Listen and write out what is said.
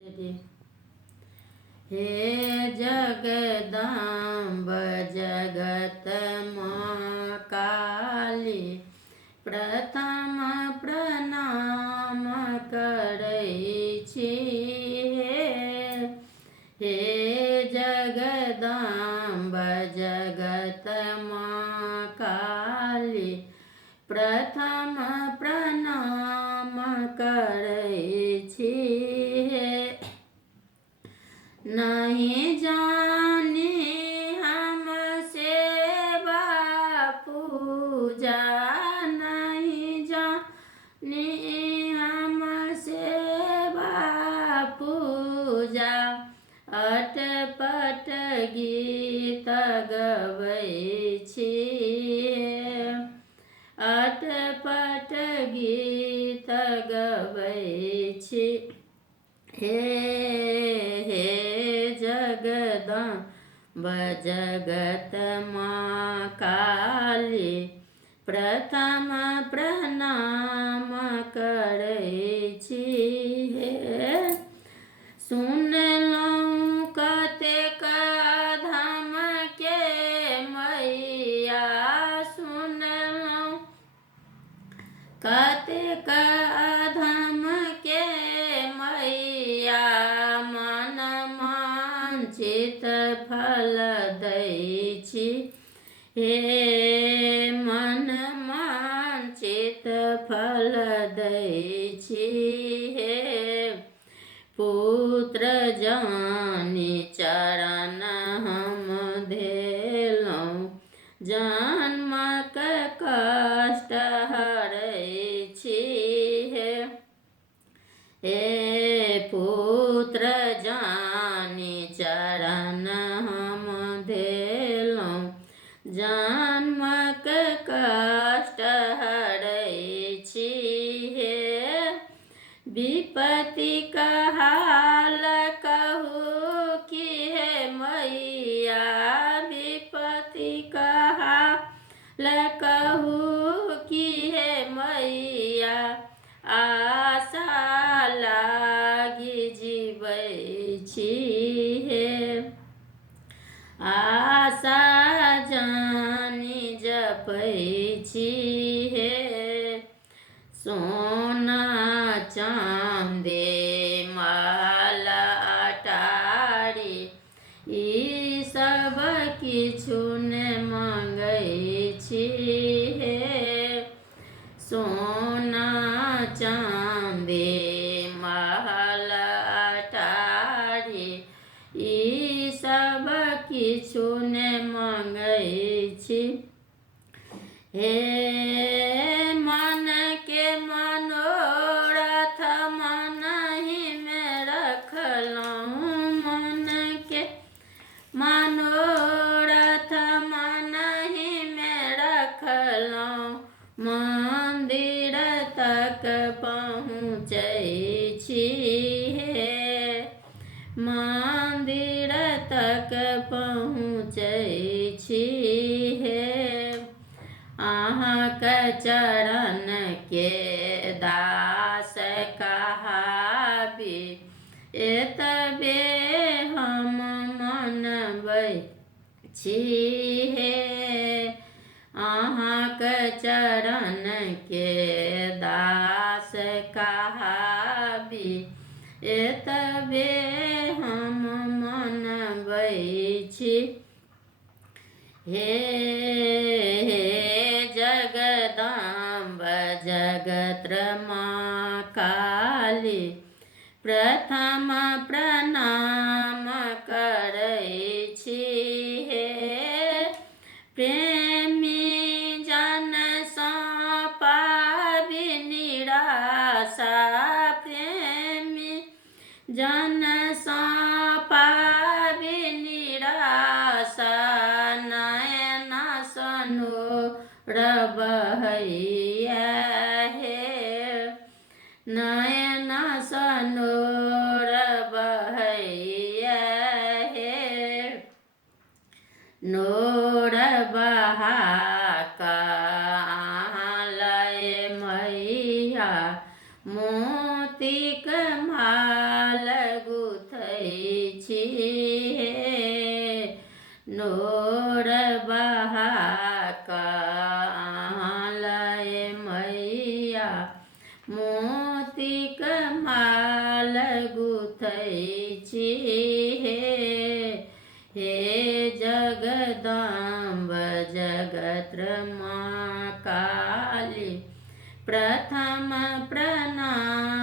हे जगदम्ब जगत काली, प्रथम प्रणाम करै छी। हे जगदम्ब जगत काली, प्रथम प्रणाम करै छी। नहीं जानी हम सेवा पूजा, नहीं जानी हम सेवा पूजा, अटपट गीत गबै छी। अटपट गीत गबै छी। हे जगदम्ब जगत काली, प्रथम प्रणाम करै छी। हे सुनलहुँ कतेक अधम के मैया, सुनलहुँ कतेक अधम के मैया, मन वांछित फल दै छी। हे मन वांछित फल दै छी। हे पुत्र जानी चरण हम धेलहुँ, जन्मक कष्ट हरै छी। हे पुत्र जानी चरण हम धेलहुँ, जन्मक कष्ट हरै छी। हे विपत्ति हाल कहू कि हे मैया, विपत्ति हाल कहू कि हे मैया, आशा लागी जीबै छी। हे आशा जानी जपै छी। हे सोना चांदी महल अटारी, ई सब किछु ने मांगै छी। हे सोना चांदी महल अटारी, ई सब किछु ने मांगै छी। हे मन के मनोरथ मनहि में रखलहुँ, मन के मनोरथ मनहि में रखलहुँ, मंदिर तक पहुँचै छी। हे मंदिर तक पहुँचै छी। हे अहाँक चरण के दास कहाबी, एतबे हम मनबै छी। हे अहाँक चरण के दास कहाबी, एतबे हम मनबै छी। हे जगदम्ब जगत काली, प्रथम प्रणाम करै छी। हे प्रेमी जन सँ पाबी निराशा, प्रेमी जन सँ पाबी निराशा, नयन सनोर बहैया। हे नयन सनोर बहैया। हे नोर बहा कऽ लय मैया, मोतीक माल હે નોર બહાકાલય મૈયા મોતી કમાલ ગુથઈ હે જગદંબ જગત્રમાં કાલી પ્રથમ પ્રણામ